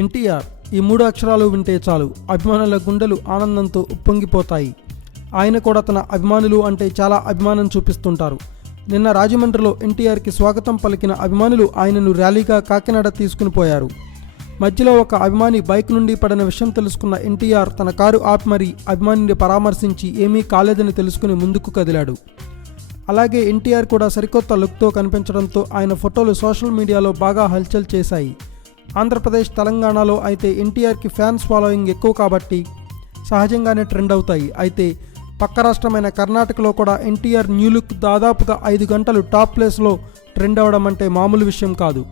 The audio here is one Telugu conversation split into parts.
ఎన్టీఆర్ ఈ 3 అక్షరాలు వింటే చాలు అభిమానుల గుండెలు ఆనందంతో ఉప్పొంగిపోతాయి. ఆయన కూడా తన అభిమానులు అంటే చాలా అభిమానం చూపిస్తుంటారు. నిన్న రాజమండ్రిలో ఎన్టీఆర్కి స్వాగతం పలికిన అభిమానులు ఆయనను ర్యాలీగా కాకినాడ తీసుకుని పోయారు. మధ్యలో ఒక అభిమాని బైక్ నుండి పడిన విషయం తెలుసుకున్న ఎన్టీఆర్ తన కారు ఆపి మరీ అభిమానిని పరామర్శించి ఏమీ కాలేదని తెలుసుకుని ముందుకు కదిలాడు. అలాగే ఎన్టీఆర్ కూడా సరికొత్త లుక్తో కనిపించడంతో ఆయన ఫోటోలు సోషల్ మీడియాలో బాగా హల్చల్ చేశాయి. ఆంధ్రప్రదేశ్, తెలంగాణలో అయితే ఎన్టీఆర్కి ఫ్యాన్స్ ఫాలోయింగ్ ఎక్కువ కాబట్టి సహజంగానే ట్రెండ్ అవుతాయి. అయితే పక్క రాష్ట్రమైన కర్ణాటకలో కూడా ఎన్టీఆర్ న్యూ లుక్ దాదాపుగా 5 గంటలు టాప్ ప్లేస్లో ట్రెండ్ అవ్వడం అంటే మామూలు విషయం కాదు.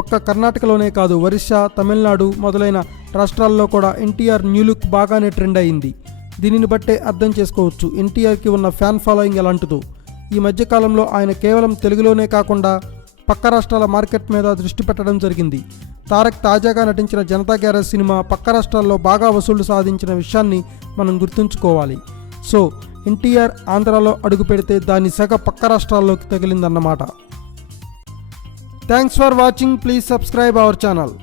ఒక్క కర్ణాటకలోనే కాదు, ఒరిస్సా, తమిళనాడు మొదలైన రాష్ట్రాల్లో కూడా ఎన్టీఆర్ న్యూ లుక్ బాగానే ట్రెండ్ అయింది. దీనిని బట్టే అర్థం చేసుకోవచ్చు ఎన్టీఆర్కి ఉన్న ఫ్యాన్ ఫాలోయింగ్ ఎలాంటిదో. ఈ మధ్యకాలంలో ఆయన కేవలం తెలుగులోనే కాకుండా పక్క రాష్ట్రాల మార్కెట్ మీద దృష్టి పెట్టడం జరిగింది. తారక్ తాజాగా నటించిన జనతా గ్యారేజ్ సినిమా పక్క రాష్ట్రాల్లో బాగా వసూళ్లు సాధించిన విషయాన్ని మనం గుర్తుంచుకోవాలి. సో ఎన్టీఆర్ ఆంధ్రాలో అడుగు పెడితే దాని సెగ పక్క రాష్ట్రాల్లోకి తగిలిందన్నమాట. Thanks for watching. Please subscribe our channel.